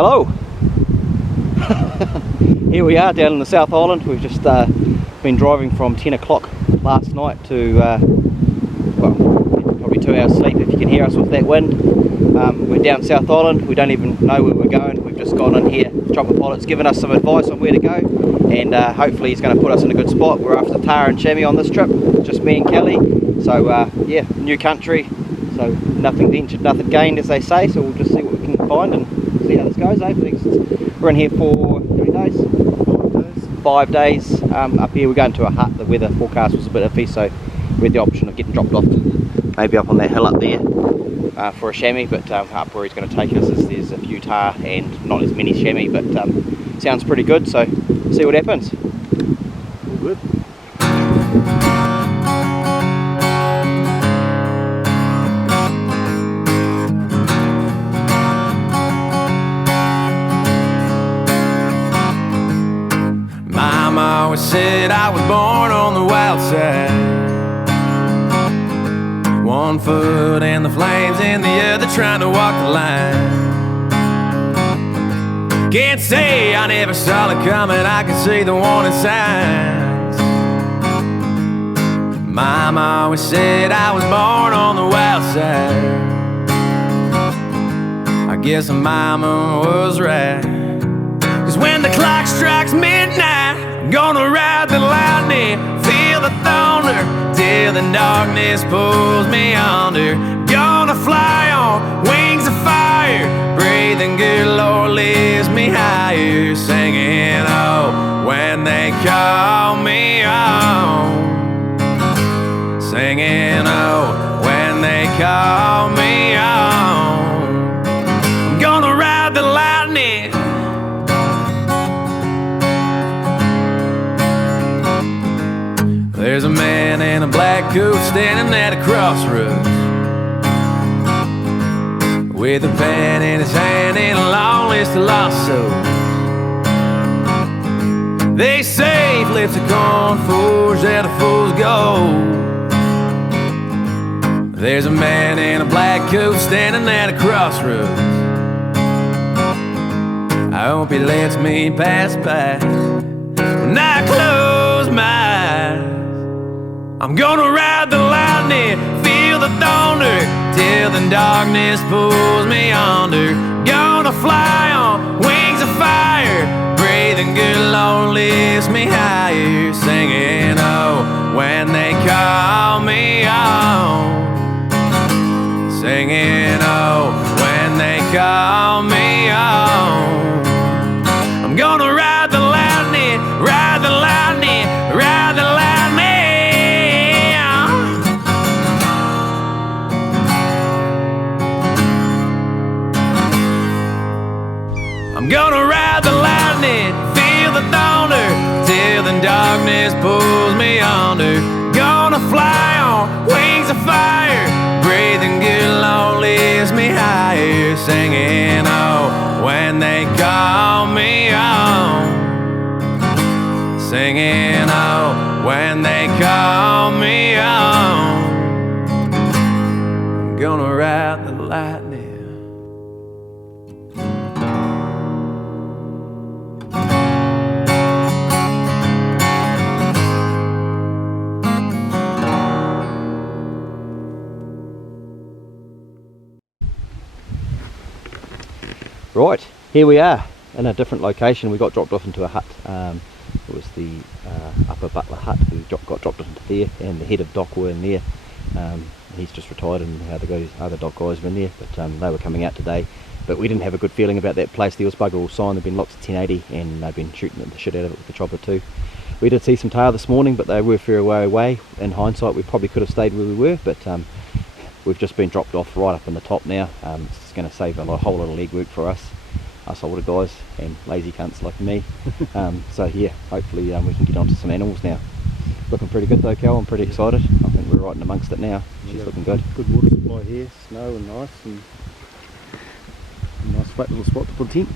Hello! Here we are down in the South Island. We've just been driving from 10 o'clock last night to, well, probably 2 hours sleep if you can hear us with that wind. We're down South Island. We don't even know where we're going. We've just gone in here. Chopper Pilot's given us some advice on where to go, and hopefully he's going to put us in a good spot. We're after Tahr and chamois on this trip, just me and Kelly. So yeah, new country, so nothing ventured, nothing gained, as they say. So we'll just see what we can find and see how this goes. We're in here for how many days? 5 days. Up here we're going to a hut. The weather forecast was a bit iffy, so we had the option of getting dropped off maybe up on that hill up there for a chamois, but up where he's going to take us is there's a few tahr and not as many chamois, but sounds pretty good, so see what happens. All good. Mama always said I was born on the wild side. One foot in the flames and the other trying to walk the line. Can't say I never saw it coming, I can see the warning signs. Mama always said I was born on the wild side. I guess mama was right, 'cause when the clock strikes midnight, I'm gonna ride the lightning, feel the thunder, till the darkness pulls me under. Gonna fly on wings of fire, breathing good, Lord lifts me higher. Singing, oh, when they call me on. Singing, oh, when they call me on. I'm gonna ride the lightning. There's a man in a black coat standing at a crossroads, with a pen in his hand and a long list of lost souls. They say flips a corn forge that a fool's gold. There's a man in a black coat standing at a crossroads. I hope he lets me pass by when I close my eyes. I'm gonna ride the lightning, feel the thunder, till the darkness pulls me under. Gonna fly on wings of fire, breathing good, Lord lifts me higher. Singing, oh, when they call me on. Singing, oh, when they call me on. I'm gonna ride the lightning, ride the lightning, ride the lightning. I'm gonna ride the lightning, feel the thunder, till the darkness pulls me under. Gonna fly on wings of fire, breathing good, Lord lifts me higher. Singing, oh, when they call me on. Singing, oh, when they call me on. I'm gonna ride the lightning. Right, here we are in a different location. We got dropped off into a hut. It was the upper butler hut. We got dropped into there, and the head of dock were in there. He's just retired, and the other dock guys were in there, but they were coming out today. But we didn't have a good feeling about that place. There was bugger all sign. There'd been lots of 1080, and they've been shooting the shit out of it with the chopper too. We did see some tahr this morning, but they were fair way away. In hindsight, we probably could have stayed where we were, but we've just been dropped off right up in the top now. It's going to save a whole lot of legwork for us older guys and lazy cunts like me. So yeah, hopefully we can get onto some animals now. Looking pretty good though, Cal. I'm pretty excited. I think we're right in amongst it now. She's looking good. Good water supply here, snow and nice, and a nice flat little spot to put a tent.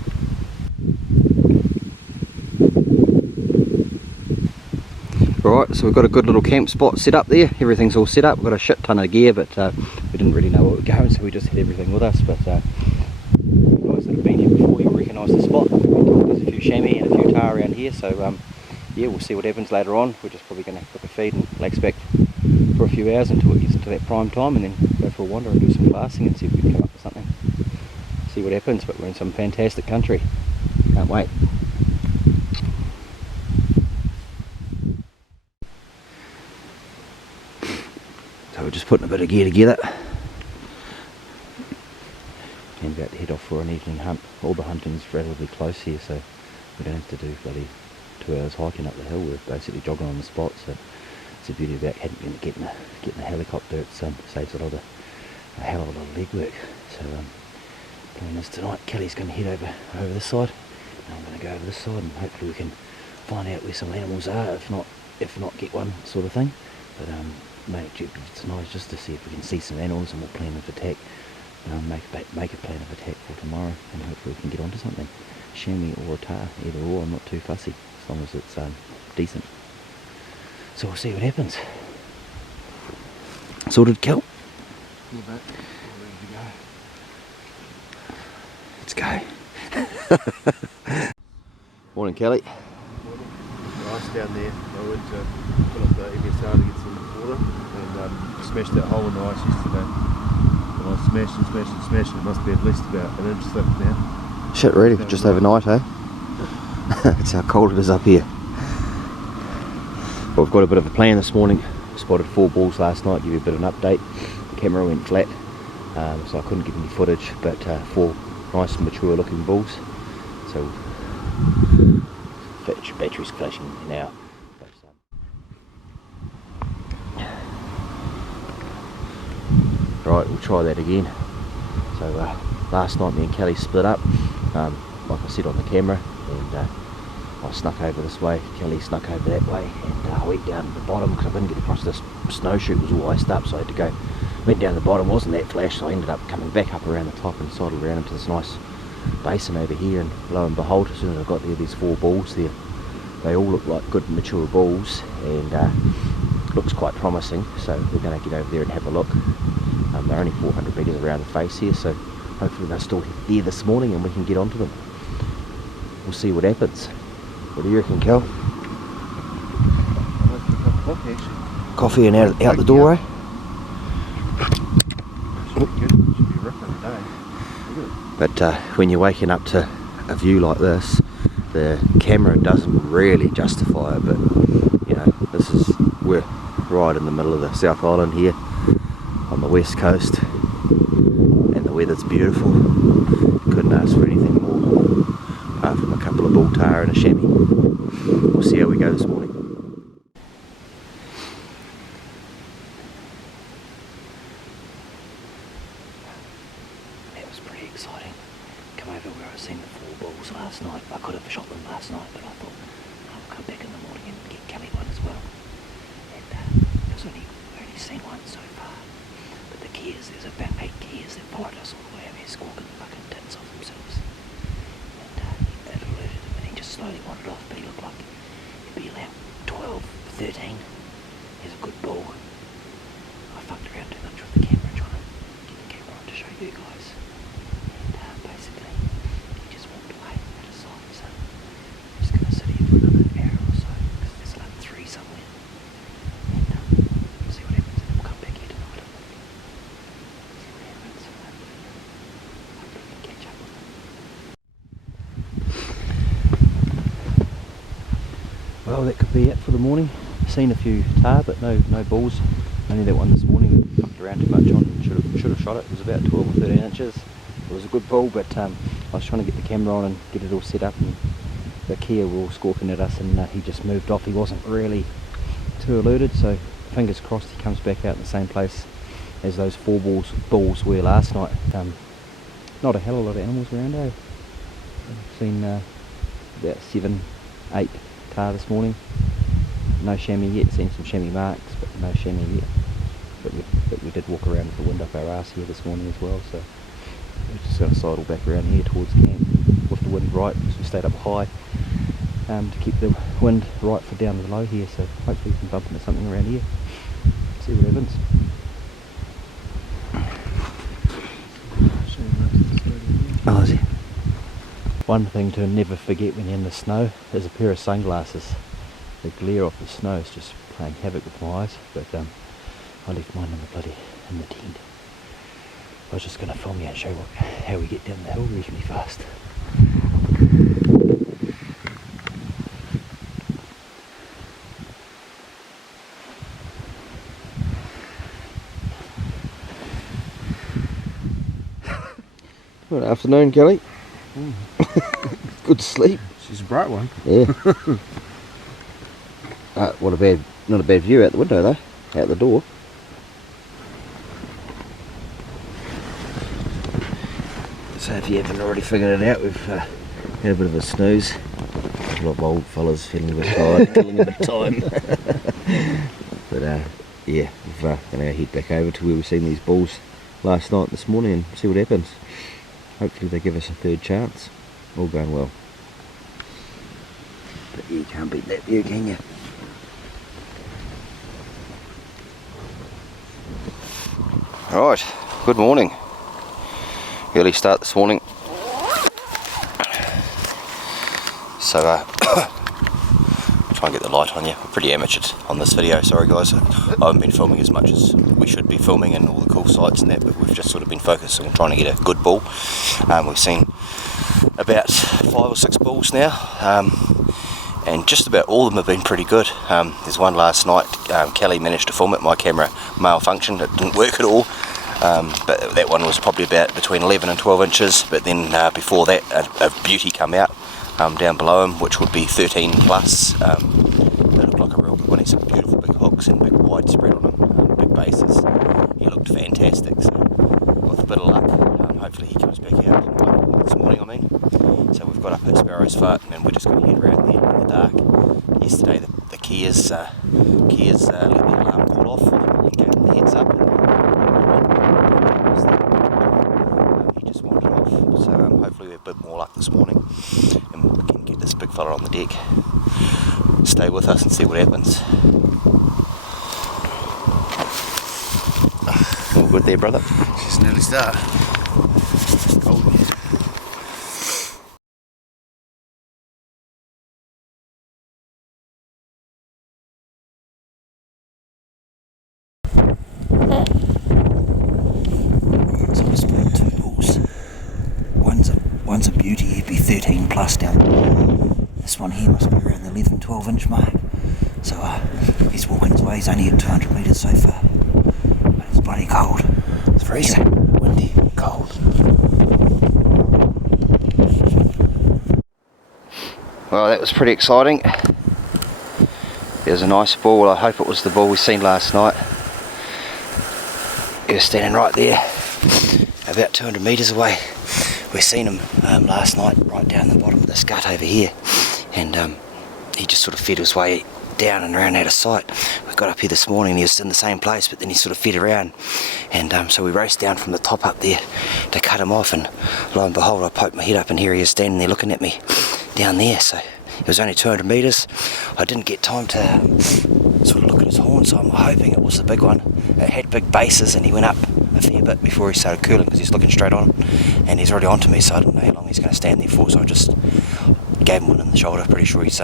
Right, so we've got a good little camp spot set up there. Everything's all set up. We've got a shit ton of gear, but we didn't really know where we were going, so we just had everything with us. But guys that have been here before, you'll recognise recognise the spot. There's a few chamois and a few tahr around here, so yeah, we'll see what happens later on. We're just probably going to cook a feed and relax back for a few hours until it gets into that prime time, and then go for a wander and do some glassing and see if we can come up with something. See what happens, but we're in some fantastic country. Can't wait. So we're just putting a bit of gear together and about to head off for an evening hunt. All the hunting's relatively close here, so we don't have to do bloody 2 hours hiking up the hill. We're basically jogging on the spot, so it's the beauty about getting a helicopter. It saves a hell of a lot of legwork. So plan is tonight, Kelly's going to head over this side, and I'm going to go over this side, and hopefully we can find out where some animals are. If not get one, sort of thing. But mate, it's nice just to see if we can see some animals, and we'll plan of attack. Make a plan of attack for tomorrow, and hopefully we can get onto something. Chamois or a tahr, either or. I'm not too fussy as long as it's decent. So we'll see what happens. Sorted, Kel? Let's go. Morning, Kelly. Ice down there. I went to pull up the MSR to get some water, and smashed that hole in the ice yesterday. And I smashed it. It must be at least about an inch thick now. Shit, really? Just overnight, eh? That's how cold it is up here. Well, we've got a bit of a plan this morning. Spotted 4 bulls last night, give you a bit of an update. The camera went flat, so I couldn't give any footage, but 4 nice mature looking bulls. So, battery's flashing now. Right, we'll try that again. So last night me and Kelly split up, like I said on the camera, and I snuck over this way, Kelly snuck over that way, and I went down to the bottom because I couldn't get across this snow chute. It was all iced up, so I had to went down the bottom. Wasn't that flash, so I ended up coming back up around the top and sidled around into this nice basin over here, and lo and behold, as soon as I got there, there's 4 bulls there. They all look like good mature bulls, and looks quite promising, so we're going to get over there and have a look. They're only 400 metres around the face here, so hopefully they're still there this morning and we can get onto them. We'll see what happens. What do you reckon, Kel? Coffee and out the door, eh? But when you're waking up to a view like this, the camera doesn't really justify it, but you know, we're right in the middle of the South Island here on the west coast, and the weather's beautiful. Couldn't ask for anything more, apart from a couple of Bull Tahr and a chamois. We'll see how we go this morning. That was pretty exciting. Come over where I seen the 4 bulls last night. I could have shot them last night, but I thought I'll come back in the morning and get Kelly one as well. And we've only seen one so far. But the gears, there's about 8 gears that followed us all the way over here, squawking fucking tits off themselves. And it alerted him, and he just slowly wandered off, but he looked like he'd be about 12, 13. He's a good bull. I fucked around too much with the camera, trying to get the camera on to show you guys. And basically, he just walked away at a side, so I'm just going to sit here for another hour or so, because there's like 3 somewhere. And we'll see what happens, and then we'll come back here tonight. See what happens. Hopefully we can catch up with them. Well, that could be it for the morning. Seen a few tahr, but no bulls. Only that one this morning. Fucked around too much on. Should have shot it. It was about 12 or 13 inches. It was a good bull, but I was trying to get the camera on and get it all set up, and the Kia were all squawking at us, and he just moved off. He wasn't really too alerted, so fingers crossed he comes back out in the same place as those 4 bulls were last night. Not a hell of a lot of animals around, eh? I've seen about 7, 8 tahr this morning. No chamois yet. Seen some chamois marks, but no chamois yet. But we did walk around with the wind up our arse here this morning as well, so we're just going to sidle back around here towards camp with the wind right, because we stayed up high to keep the wind right for down below here, so hopefully we can bump into something around here. See what happens. Oh, is he? One thing to never forget when you're in the snow is a pair of sunglasses. The glare off the snow is just playing havoc with my eyes, but I left mine in the tent. I was just going to film you and show you how we get down the hill reasonably fast. Good afternoon, Kelly. Good sleep. She's a bright one. Yeah. Not a bad view out the window though, out the door. So if you haven't already figured it out, we've had a bit of a snooze. A couple of old fellas feeling a bit tired, killing a bit of time. But yeah, we're going to head back over to where we've seen these bulls last night, this morning, and see what happens. Hopefully they give us a third chance. All going well. But you can't beat that view, can you? Right, good morning. Early start this morning. So try and get the light on you. We're pretty amateurs on this video, sorry guys. I haven't been filming as much as we should be filming and all the cool sights and that, but we've just sort of been focused on trying to get a good bull. We've seen about 5 or 6 bulls now, and just about all of them have been pretty good. There's one last night, Kelly managed to film it, my camera malfunctioned, it didn't work at all. But that one was probably about between 11 and 12 inches, but then before that a beauty come out down below him, which would be 13 plus. They looked like a real good one. He's some beautiful big hooks and big widespread on him, big bases. He looked fantastic, so with a bit of luck, hopefully he comes back out this morning, I mean. So we've got up at Sparrow's Foot and we're just going to head around there in the dark. Yesterday the Kias let the alarm call off for them and gave them the heads up. He just wandered off, so hopefully we have a bit more luck this morning and we can get this big fella on the deck. Stay with us and see what happens. All good there, brother? She's nearly started. Cold. One's a beauty, he'd be 13 plus down there. This one here must be around the 11-12 inch mark. So he's walking his way, he's only at 200 metres so far. But it's bloody cold. It's freezing, windy, cold. Well, that was pretty exciting. There's a nice bull, I hope it was the bull we seen last night. He was standing right there, about 200 metres away. We seen him last night right down the bottom of this gut over here, and he just sort of fed his way down and around out of sight. We got up here this morning and he was in the same place, but then he sort of fed around, and so we raced down from the top up there to cut him off, and lo and behold I poked my head up and here he is standing there looking at me down there. So it was only 200 metres. I didn't get time to sort of look at his horn, so I'm hoping it was the big one. It had big bases and he went up a fair bit before he started curling because he's looking straight on him, and he's already onto me, so I don't know how long he's going to stand there for, so I just gave him one in the shoulder. Pretty sure he's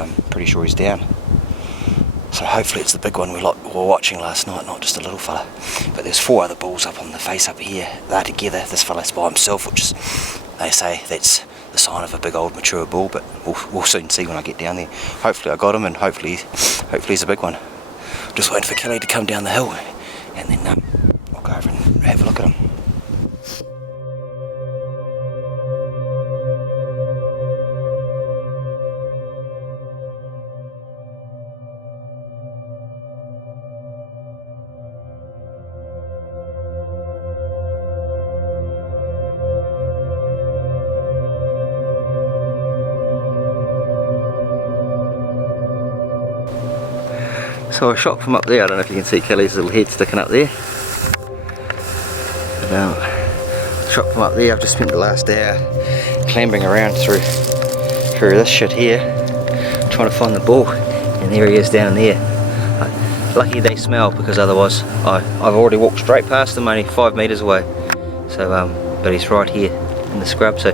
down. So hopefully it's the big one we were watching last night, not just a little fella. But there's 4 other bulls up on the face up here. They're together. This fella's by himself, which is, they say that's the sign of a big old mature bull, but we'll soon see when I get down there. Hopefully I got him, and hopefully he's a big one. Just waiting for Kelly to come down the hill, and then I'll go over and have a look at him. So I shot from up there. I don't know if you can see Kelly's little head sticking up there. But, shot from up there. I've just spent the last hour clambering around through this shit here, trying to find the bull, and there he is down there. Lucky they smell, because otherwise I've already walked straight past him, only 5 metres away. So but he's right here in the scrub, so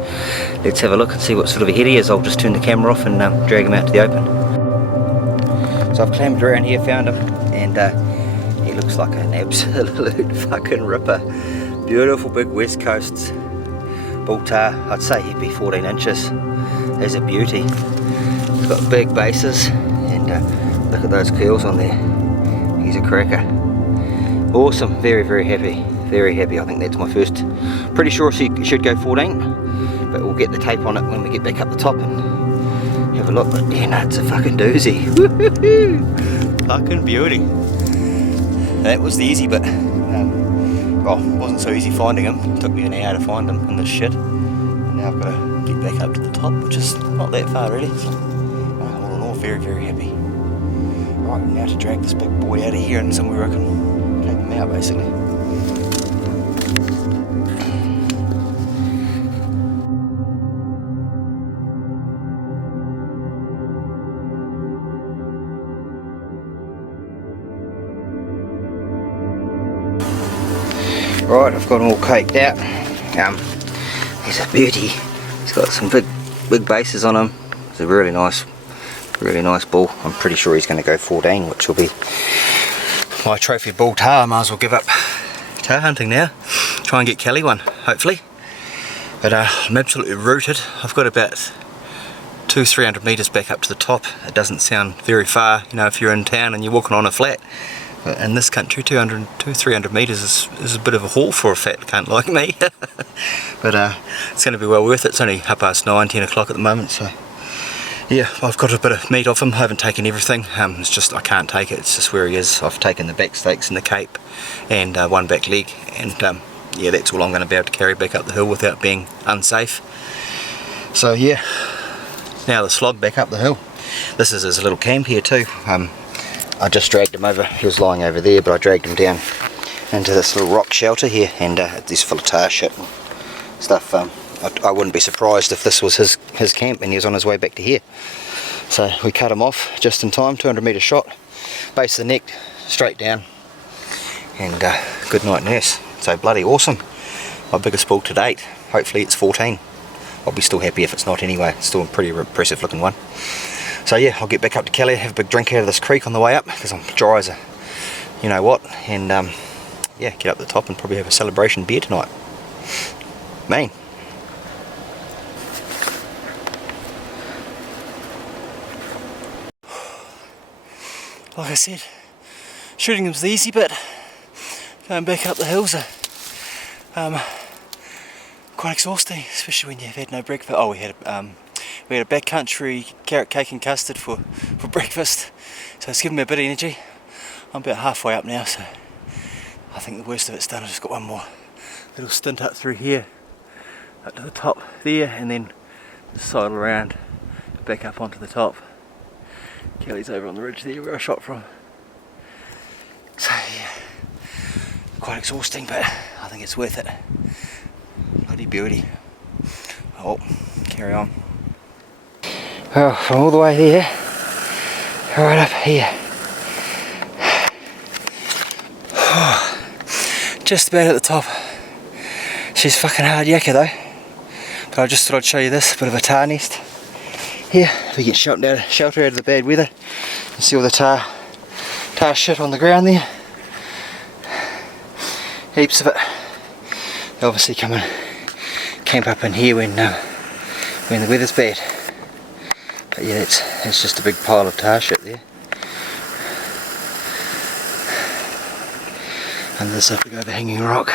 let's have a look and see what sort of a head he is. I'll just turn the camera off and drag him out to the open. So I've clambered around here, found him, and he looks like an absolute fucking ripper. Beautiful big West Coast Bull Tahr. I'd say he'd be 14 inches. He's a beauty. He's got big bases, and look at those curls on there. He's a cracker. Awesome, very happy, very happy. I think that's my first. Pretty sure she should go 14, but we'll get the tape on it when we get back up the top and have a look. But yeah, no, it's a fucking doozy. Fucking beauty. That was the easy bit. Well, it wasn't so easy finding him. It took me an hour to find him in this shit, and now I've got to get back up to the top, which is not that far really. So, all in all, very happy. Right, now to drag this big boy out of here and somewhere I can take him out basically. Right, I've got him all caked out. He's a beauty. He's got some big bases on him. It's a really nice bull. I'm pretty sure he's going to go 14, which will be my trophy Bull Tahr. I might as well give up tahr hunting now. Try and get Kelly one, hopefully. But I'm absolutely rooted. I've got about 200-300 metres back up to the top. It doesn't sound very far, you know, if you're in town and you're walking on a flat. But in this country, 200-300 metres is a bit of a haul for a fat cunt like me. But it's going to be well worth it. It's only 9:30, 10 o'clock at the moment, so yeah, I've got a bit of meat off him. I haven't taken everything. It's just I can't take it. It's just where he is. I've taken the back stakes and the cape and one back leg, and yeah, that's all I'm going to be able to carry back up the hill without being unsafe. So yeah, now the slog back up the hill. This is his little camp here too. I just dragged him over. He was lying over there, but I dragged him down into this little rock shelter here, and it's full of tahr shit and stuff. I wouldn't be surprised if this was his camp and he was on his way back to here. So we cut him off just in time, 200 metre shot, base of the neck, straight down, and good night nurse. So bloody awesome. My biggest bull to date. Hopefully it's 14. I'll be still happy if it's not anyway. It's still a pretty impressive looking one. So yeah, I'll get back up to Kelly, have a big drink out of this creek on the way up, because I'm dry as a you know what, and yeah, get up the top and probably have a celebration beer tonight. Man. Like I said, shooting them's the easy bit. Going back up the hills are quite exhausting, especially when you've had no breakfast. Oh, we had a backcountry carrot cake and custard for breakfast, so it's given me a bit of energy. I'm about halfway up now, so I think the worst of it's done. I've just got one more little stint up through here, up to the top there, and then sidle around back up onto the top. Kelly's over on the ridge there where I shot from. So yeah, quite exhausting, but I think it's worth it. Bloody beauty. Oh, carry on. Well, from all the way there, right up here. Just about at the top. She's fucking hard yakka though. But I just thought I'd show you this, bit of a tahr nest. Here, we get shelter out of the bad weather. You see all the tahr shit on the ground there. Heaps of it. They obviously come and camp up in here when the weather's bad. But yeah, it's just a big pile of tahr shit there. And this up we go, the hanging rock.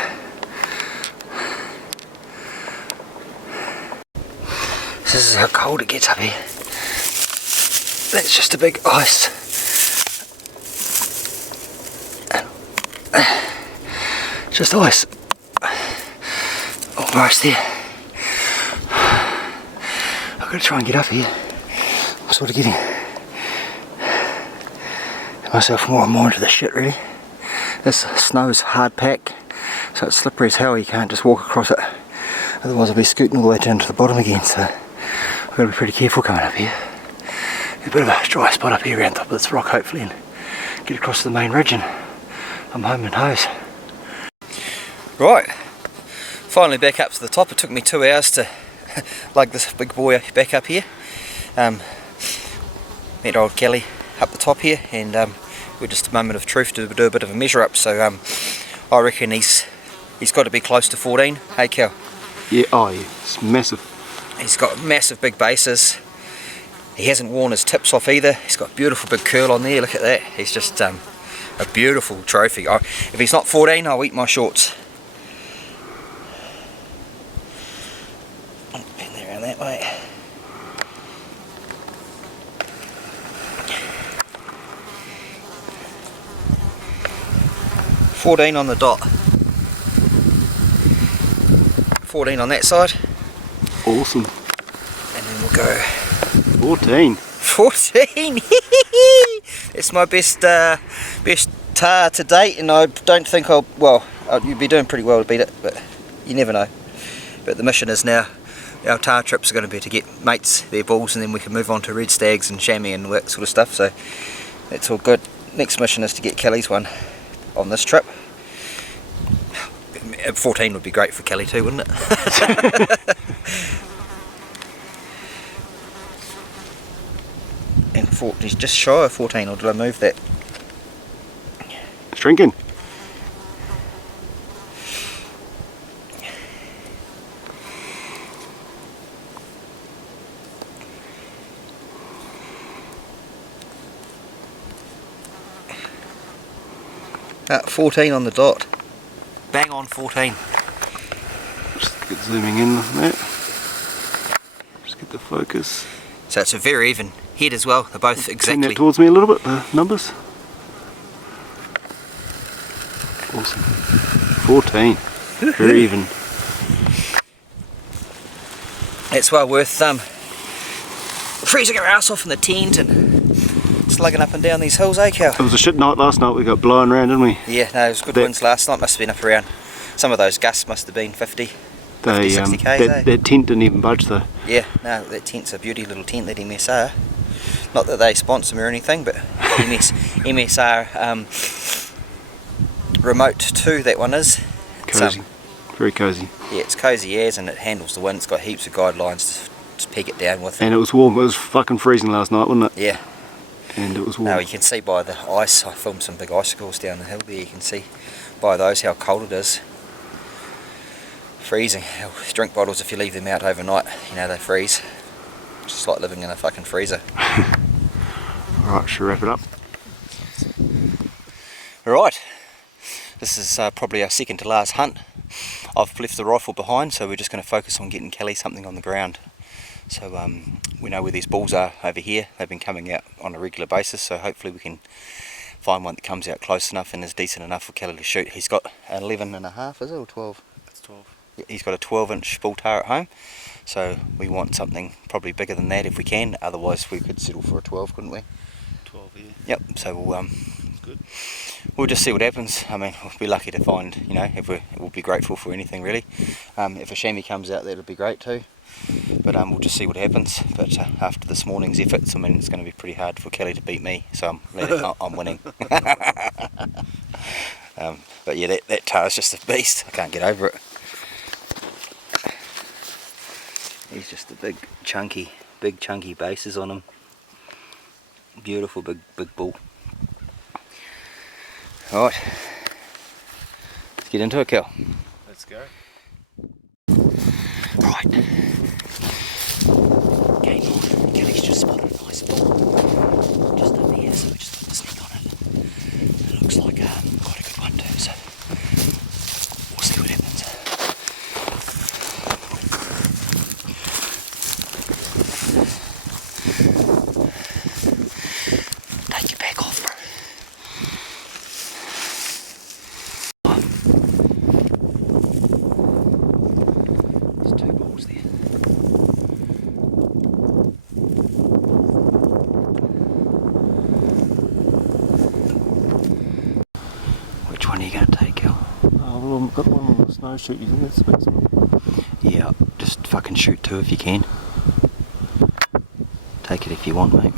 This is how cold it gets up here. That's just a big ice. Just ice. Almost there. I've got to try and get up here. I'm sort of getting myself more and more into the shit really. This snow's hard packed, so it's slippery as hell. You can't just walk across it, otherwise I'll be scooting all the way down to the bottom again, so I've got to be pretty careful coming up here. There's a bit of a dry spot up here around top of this rock hopefully, and get across to the main ridge and I'm home and hose. Right, Finally back up to the top. It took me 2 hours to lug this big boy back up here. Met old Kelly up the top here, and we're just a moment of truth to do a bit of a measure up. So I reckon he's got to be close to 14. Hey Kel? Yeah, oh yeah, it's massive. He's got massive big bases. He hasn't worn his tips off either. He's got beautiful big curl on there. Look at that. He's just a beautiful trophy. If he's not 14, I'll eat my shorts. Bend that around that way. $14 on the dot. 14 on that side. Awesome. And then we'll go 14. 14. It's my best tar to date, and I don't think you'd be doing pretty well to beat it, but you never know. But the mission is now, our tar trips are going to be to get mates their bulls, and then we can move on to red stags and chamois and all that sort of stuff, so that's all good. Next mission is to get Kelly's one on this trip. 14 would be great for Kelly too, wouldn't it? And he's just shy of 14, or did I move that? It's drinking. At 14 on the dot. Bang on 14. Just get zooming in on that. Just get the focus. So it's a very even head as well. They're both Turn exactly. that towards me a little bit, the numbers. Awesome. 14. Very even. It's well worth freezing our ass off in the tent and slugging up and down these hills, eh Cal? It was a shit night last night. We got blown around, didn't we? Yeah, no, it was good winds last night. Must have been up around, some of those gusts must have been 50, 60 k's, eh? That tent didn't even budge though. Yeah, no, that tent's a beauty little tent, that MSR. Not that they sponsor me or anything, but MSR Remote 2, that one is. Cozy. Very cozy. Yeah, it's cozy as, and it handles the wind. It's got heaps of guidelines to peg it down with. And it was warm. It was fucking freezing last night, wasn't it? Yeah. And it was warm. No, you can see by the ice. I filmed some big icicles down the hill there. You can see by those how cold it is. Freezing. Drink bottles, if you leave them out overnight, you know, they freeze. It's just like living in a fucking freezer. Alright, should we wrap it up? Right. This is probably our second to last hunt. I've left the rifle behind, so we're just going to focus on getting Kelly something on the ground. So we know where these bulls are over here. They've been coming out on a regular basis, so hopefully we can find one that comes out close enough and is decent enough for Kelly to shoot. He's got an 11.5, is it, or 12? It's 12. He's got a 12-inch Bull Tahr at home, so we want something probably bigger than that if we can. Otherwise we could settle for a 12, couldn't we? 12, yeah. Yep, so we'll good. We'll just see what happens. I mean, we'll be lucky to find, you know, we'll be grateful for anything really. If a chamois comes out, that'll be great too. But we'll just see what happens. But after this morning's efforts, I mean, it's going to be pretty hard for Kelly to beat me, so I'm winning. But yeah, that Tahr's just a beast. I can't get over it. He's just a big chunky bases on him. Beautiful big bull. Alright, let's get into it, Kel. Let's go. Right. Game on. Kelly's just spotted a nice bull. Just over here, so we just put the sneak on it. It looks like quite a good one too, so we'll see what happens. Take your back off, bro. There's two bulls there. Which one are you going to take, Kel? Well, I've got one on the snowshoot. You think that's the best one? Yeah, just fucking shoot two if you can. Take it if you want, mate.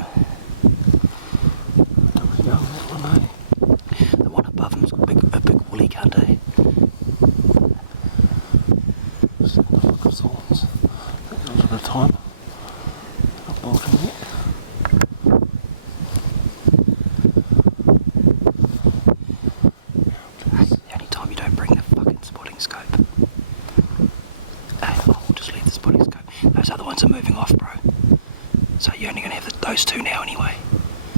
The one above him's got a big woolly cunt, eh? first two now anyway.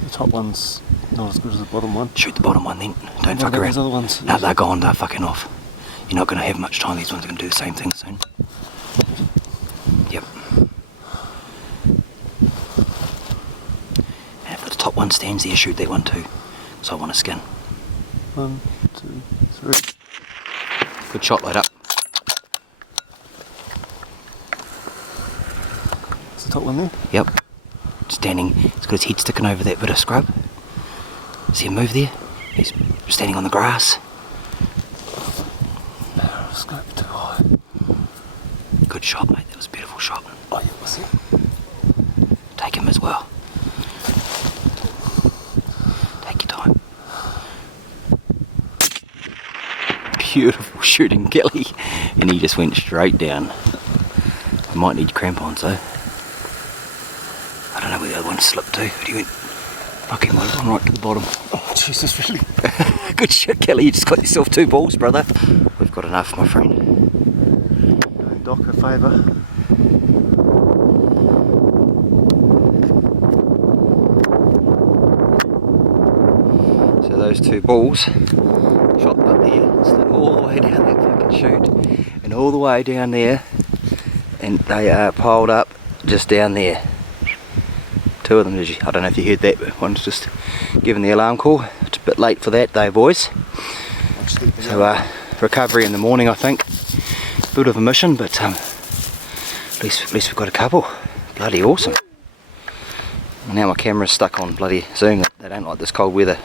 The top one's not as good as the bottom one. Shoot the bottom one then. Don't fuck What about around. these other ones? No, they're gone. They're fucking off. You're not going to have much time. These ones are going to do the same thing soon. Yep. And if the top one stands there, shoot that one too. So I want a skin. 1, 2, 3. Good shot, light up. Is the top one there? Yep. Standing. He's got his head sticking over that bit of scrub. See him move there? He's standing on the grass. Scope too high. Good shot, mate. That was a beautiful shot. Oh yeah, what's it? Take him as well. Take your time. Beautiful shooting, Kelly. And he just went straight down. I might need crampons though. I don't know where the other one slipped to, but he went fucking gone right to the bottom. Oh Jesus, really? Good shit, Kelly. You just got yourself 2 balls, brother. We've got enough, my friend. Doing Doc a favour. So those 2 balls shot up there, slid all the way down that fucking chute, and all the way down there, and they are piled up just down there. 2 of them, I don't know if you heard that, but one's just given the alarm call. It's a bit late for that though, boys. So recovery in the morning, I think. Bit of a mission, but at least we've got a couple. Bloody awesome. And now my camera's stuck on bloody Zoom. They don't like this cold weather.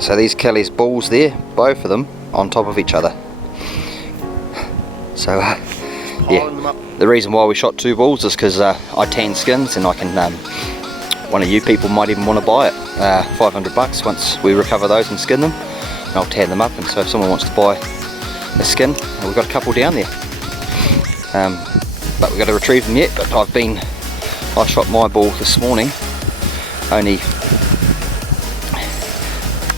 So these Kelly's balls there, both of them on top of each other. So yeah, the reason why we shot 2 balls is because I tan skins, and I can, one of you people might even want to buy it. $500 once we recover those and skin them, and I'll tan them up. And so if someone wants to buy a skin, we've got a couple down there, but we've got to retrieve them yet. But I shot my ball this morning, only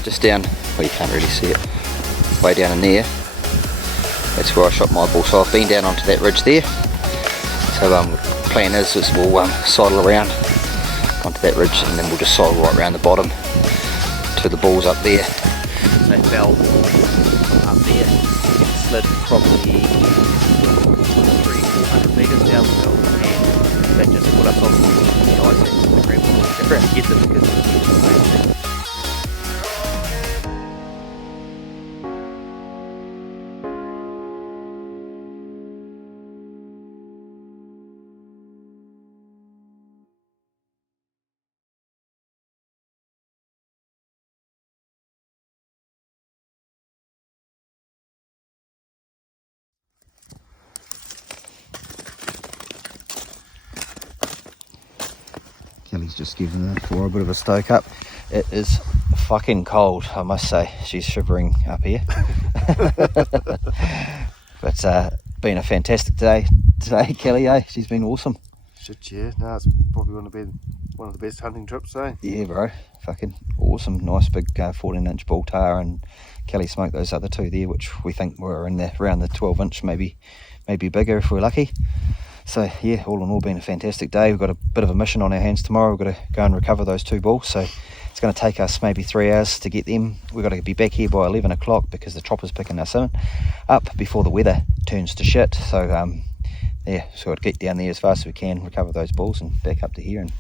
just down, well, you can't really see it, way down in there. That's where I shot my ball. So I've been down onto that ridge there. So plan is we'll sidle around onto that ridge, and then we'll just sidle right around the bottom to the balls up there. They fell up there, slid probably 300-400 metres down the hill, and that just put us on the ice axis. The grab ball. We're trying to get them because it's the same thing. Kelly's just given the floor a bit of a stoke up. It is fucking cold, I must say. She's shivering up here. But been a fantastic day today, Kelly, eh? She's been awesome. Shit, yeah. No, it's probably going to be one of the best hunting trips, eh? Yeah, bro. Fucking awesome. Nice big 14-inch Bull Tahr, and Kelly smoked those other 2 there, which we think were in there around the 12-inch, maybe bigger if we're lucky. So yeah, all in all, been a fantastic day. We've got a bit of a mission on our hands tomorrow. We've got to go and recover those 2 bulls. So It's going to take us maybe 3 hours to get them. We've got to be back here by 11 o'clock because the chopper's picking us up before the weather turns to shit. So yeah, so I'd get down there as fast as we can, recover those bulls and back up to here and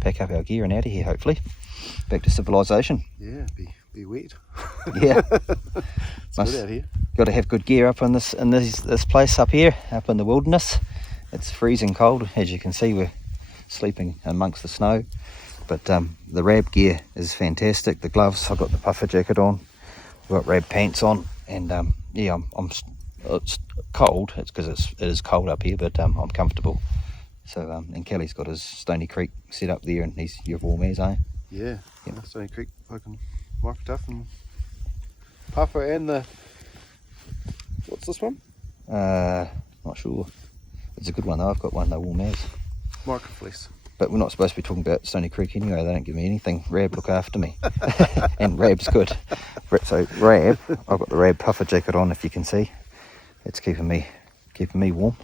pack up our gear and out of here, hopefully. Back to civilization. Yeah, be wet. Yeah. It's good out here. Got to have good gear up in this place up here, up in the wilderness. It's freezing cold. As you can see, we're sleeping amongst the snow. But the rab gear is fantastic. The gloves, I've got the puffer jacket on. I've got rab pants on. And yeah, it's cold. It's because it is cold up here, but I'm comfortable. So and Kelly's got his Stony Creek set up there, and he's your warm airs, eh? Yeah, Stony Creek fucking micro tough and puffer and the, what's this one? Not sure. It's a good one though. I've got one, the warm airs. Micro fleece. But we're not supposed to be talking about Stony Creek anyway. They don't give me anything. Rab look after me. And Rab's good. So Rab, I've got the Rab puffer jacket on, if you can see. It's keeping me warm.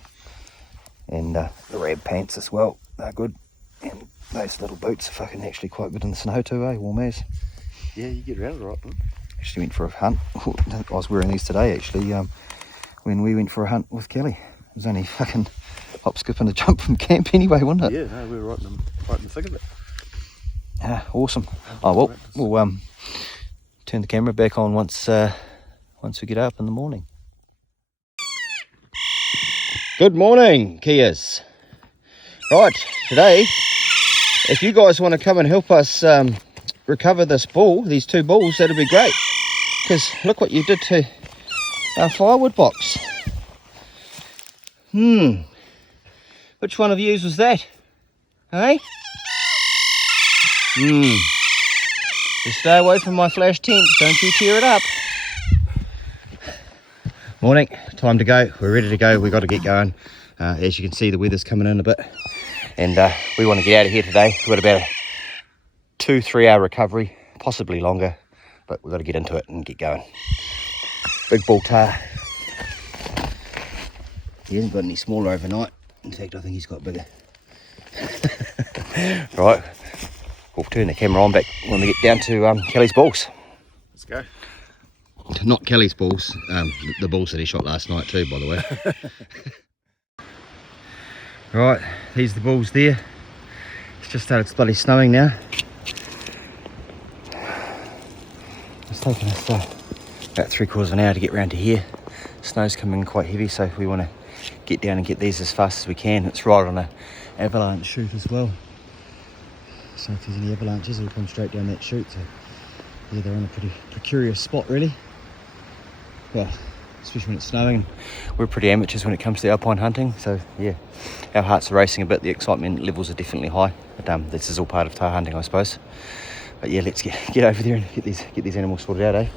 And the Rab pants as well. They're good. And those little boots are fucking actually quite good in the snow too, eh? Warm airs. Yeah, you get around it right, man. Actually went for a hunt. I was wearing these today actually. When we went for a hunt with Kelly. It was only fucking hop, skip and a jump from camp anyway, wasn't it? Yeah, no, we were right in the thick of it. Yeah, awesome. Oh well, we'll turn the camera back on once we get up in the morning. Good morning, Kias. Right, today, if you guys want to come and help us recover this bull, these 2 bulls, that'd be great. Because look what you did to our firewood box. Which one of yous was that? Hey? Just stay away from my flash tent. Don't you tear it up. Morning. Time to go. We're ready to go. We've got to get going. As you can see, the weather's coming in a bit. And we want to get out of here today. We've got about a 2-3 hour recovery. Possibly longer. But we've got to get into it and get going. Big Bull Tahr. He hasn't got any smaller overnight. In fact, I think he's got bigger. Right, we'll turn the camera on back when we get down to Kelly's bulls. Let's go. Not Kelly's bulls, the bulls that he shot last night too, by the way. Right, these are the bulls there. It's just started bloody snowing now. It's taken us about 3/4 of an hour to get round to here. Snow's coming in quite heavy, so we want to get down and get these as fast as we can. It's right on a avalanche chute as well. So if there's any avalanches, it'll come straight down that chute. So yeah, they're in a pretty precarious spot really. Well, especially when it's snowing. We're pretty amateurs when it comes to alpine hunting, so yeah, our hearts are racing a bit. The excitement levels are definitely high, but this is all part of tahr hunting, I suppose. But yeah, let's get over there and get these animals sorted out, eh?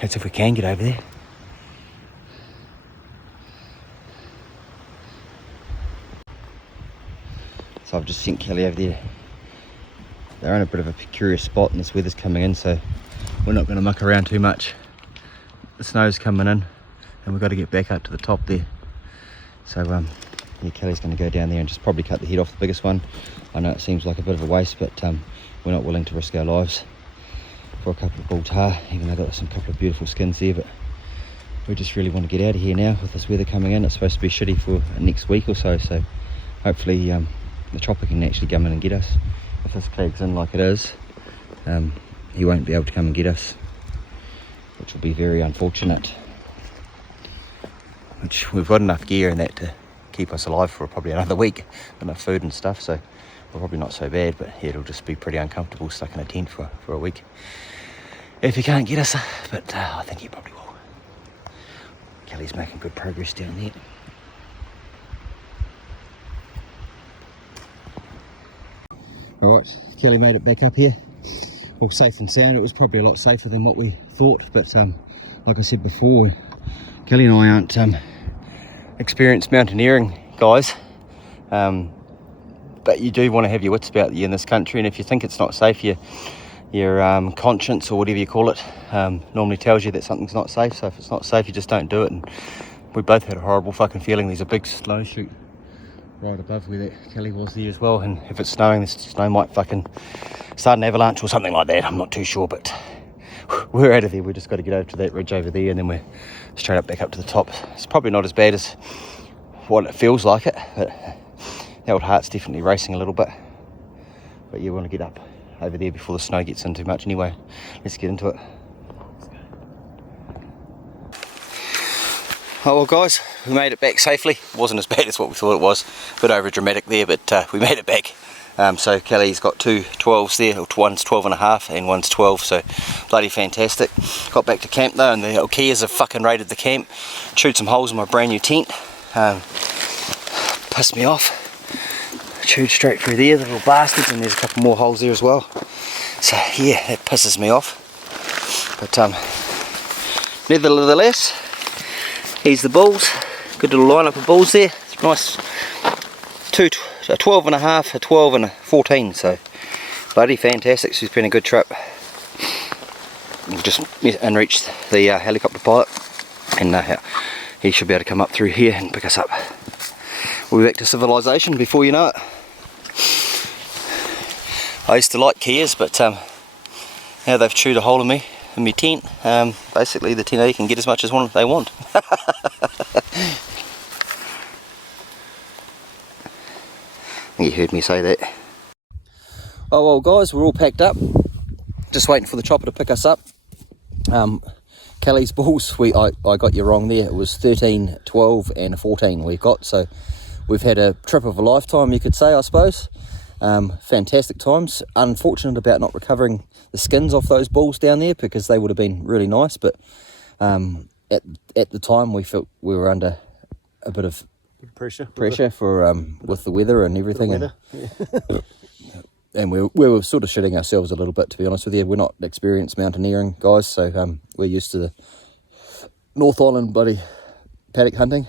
That's if we can get over there. So I've just sent Kelly over there. They're in a bit of a precarious spot and this weather's coming in, so we're not going to muck around too much. The snow's coming in and we've got to get back up to the top there. So yeah, Kelly's going to go down there and just probably cut the head off the biggest one. I know it seems like a bit of a waste, but we're not willing to risk our lives for a couple of Bull Tahr, even though I've got some couple of beautiful skins there. But we just really want to get out of here now with this weather coming in. It's supposed to be shitty for next week or so, so hopefully the chopper can actually come in and get us. If this caves in like it is, he won't be able to come and get us, which will be very unfortunate. Which we've got enough gear and that to keep us alive for probably another week, enough food and stuff, so we're probably not so bad, but yeah, it'll just be pretty uncomfortable stuck in a tent for a week if he can't get us, but I think he probably will. Kelly's making good progress down there. Alright, Kelly made it back up here, all safe and sound. It was probably a lot safer than what we thought, but like I said before, Kelly and I aren't experienced mountaineering guys, but you do want to have your wits about you in this country, and if you think it's not safe, your conscience or whatever you call it normally tells you that something's not safe. So if it's not safe, you just don't do it. And we both had a horrible fucking feeling. There's a big snow chute right above where that Kelly was there as well, and if it's snowing, the snow might fucking start an avalanche or something like that. I'm not too sure, but we're out of there. We just got to get over to that ridge over there, and then we're straight up back up to the top. It's probably not as bad as what it feels like it, but the old heart's definitely racing a little bit. But you want to get up over there before the snow gets in too much anyway. Let's get into it. Oh well guys, we made it back safely. It wasn't as bad as what we thought it was. A bit over dramatic there, but we made it back. So Kelly's got two 12s there, one's 12.5 and one's 12, so bloody fantastic. Got back to camp though, and the Kias have fucking raided the camp, chewed some holes in my brand new tent. Pissed me off. Chewed straight through there, the little bastards, and there's a couple more holes there as well. So yeah, that pisses me off. But nevertheless, here's the bulls. Good little lineup of bulls there. It's nice. A 12.5, a 12 and a 14, so bloody fantastic. So it's been a good trip. We've just reached the helicopter pilot, and he should be able to come up through here and pick us up. We'll be back to civilization before you know it. I used to like Kias, but now they've chewed a hole in me in my tent. Basically the tent can get as much as they want. You heard me say that. Oh well guys, we're all packed up, just waiting for the chopper to pick us up. Kelly's bulls, I got you wrong there, it was 13, 12 and a 14 we've got, so we've had a trip of a lifetime, you could say, I suppose. Fantastic times. Unfortunate about not recovering the skins off those bulls down there, because they would have been really nice, but at the time we felt we were under a bit of pressure for with the weather and everything, and we were sort of shitting ourselves a little bit, to be honest with you. We're not experienced mountaineering guys, so we're used to the North Island bloody paddock hunting.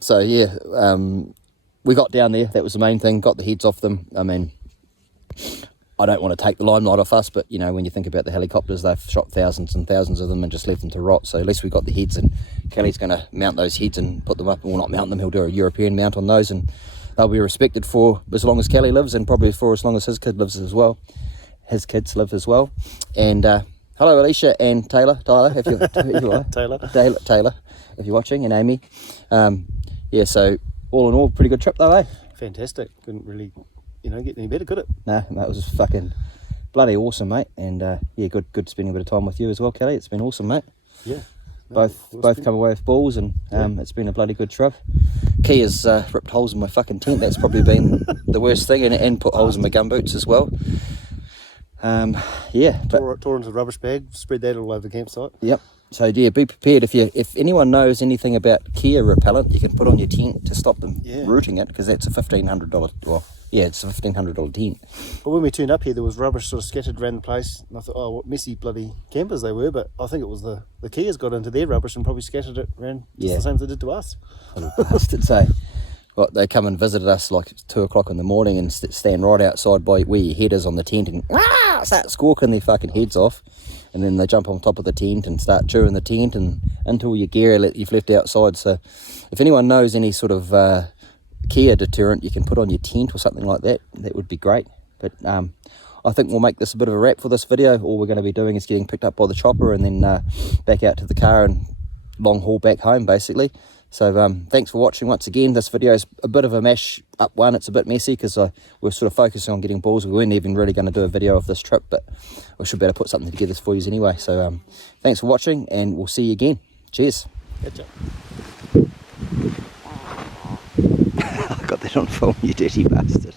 So yeah, we got down there, that was the main thing, got the heads off them. I mean, I don't want to take the limelight off us, but you know, when you think about the helicopters, they've shot thousands and thousands of them and just left them to rot. So at least we got the heads, and Kelly's going to mount those heads and put them up. Well, not mount them, he'll do a European mount on those, and they'll be respected for as long as Kelly lives, and probably for as long as his kid lives as well. His kids live as well. And hello Alicia and Tyler, if you are. Taylor, if you're watching, and Amy. Yeah, so all in all, pretty good trip though, eh? Fantastic. Couldn't really, get any better, could it? No, that was fucking bloody awesome, mate. And yeah, good spending a bit of time with you as well, Kelly. It's been awesome, mate. Yeah. Both come away with balls, and it's been a bloody good trip. Kia's ripped holes in my fucking tent. That's probably been the worst thing, and put holes in my gumboots as well. Yeah, but tore into the rubbish bag, spread that all over the campsite. Yep. So yeah, be prepared. If anyone knows anything about Kia repellent, you can put on your tent to stop them rooting it, because that's a $1,500. Well, yeah, it's a $1,500 tent. But when we turned up here, there was rubbish sort of scattered around the place, and I thought, oh, what messy bloody campers they were. But I think it was the Kias got into their rubbish and probably scattered it around just the same as they did to us. Little bastards, eh? Well, they come and visited us like 2 o'clock in the morning and stand right outside by where your head is on the tent and start squawking their fucking heads off. And then they jump on top of the tent and start chewing the tent and into all your gear that you've left outside. So if anyone knows any sort of Kia deterrent you can put on your tent or something like that, that would be great. But I think we'll make this a bit of a wrap for this video. All we're going to be doing is getting picked up by the chopper and then back out to the car and long haul back home, basically. So thanks for watching once again. This video is a bit of a mash up one. It's a bit messy because we're sort of focusing on getting balls. We weren't even really going to do a video of this trip, but we should be able to put something together for you anyway. So thanks for watching, and we'll see you again. Cheers. Gotcha. I got that on film, you dirty bastard.